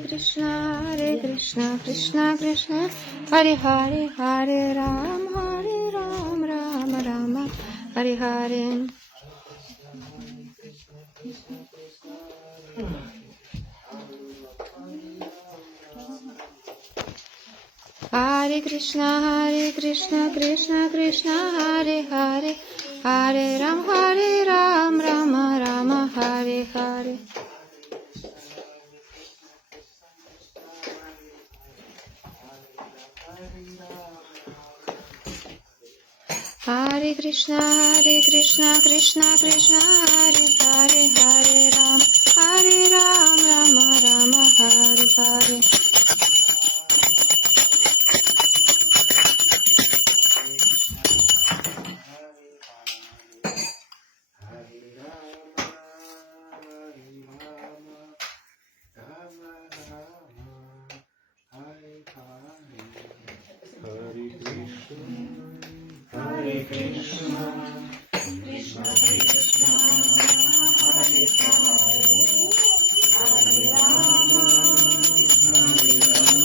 Hare Krishna, Krishna Krishna, Hare Hare, Hare Ram, Ram Rama, Hare Hare. Hare Krishna, Krishna Krishna, Hare Hare, Hare Ram, Rama Rama, Hare Hare. Hare Krishna, Krishna Krishna, Hare Hare, Hare Ram, Rama Rama, Hare Hare. Hare Krishna, Krishna Krishna, Hare Hare, Hare Rama, Hare Rama, Hare Hare.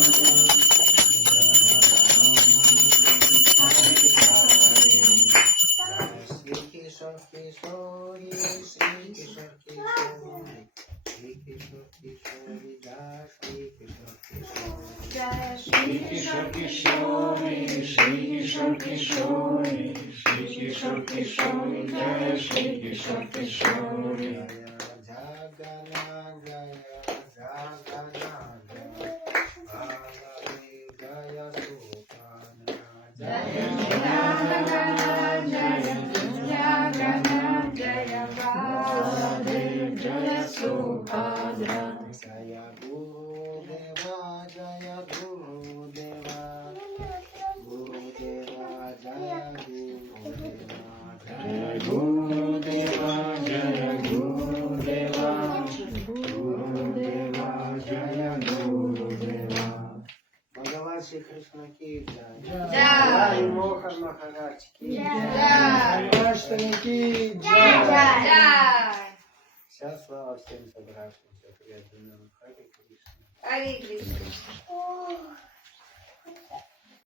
Shri Krishna Kishori, Shri Krishna Kishori, Shri Krishna Kishori, Shri Krishna Kishori, Shri Krishna Kishori, Shri Krishna Kishori, Shri Krishna Kishori, Jaya Shri Krishna Kishori, Jaya Jagana, Jaya Jagana, Jaya Jaya Sukana, Jaya Jagana, Jaya Jagana, Jaya Baladev, Jaya Subhadra, Jaya Gurudeva, Jaya Gurudeva, Gurudeva, Jaya Gurudeva, Jaya Gurudeva, Jaya Gurudeva, Gurudeva, Jaya Gurudeva. भगवान श्री कृष्ण की जय, जय मोहन महाराज की जय, जन्माष्टमी की जय, शास्त्र और हरे कृष्ण। Hare Krishna.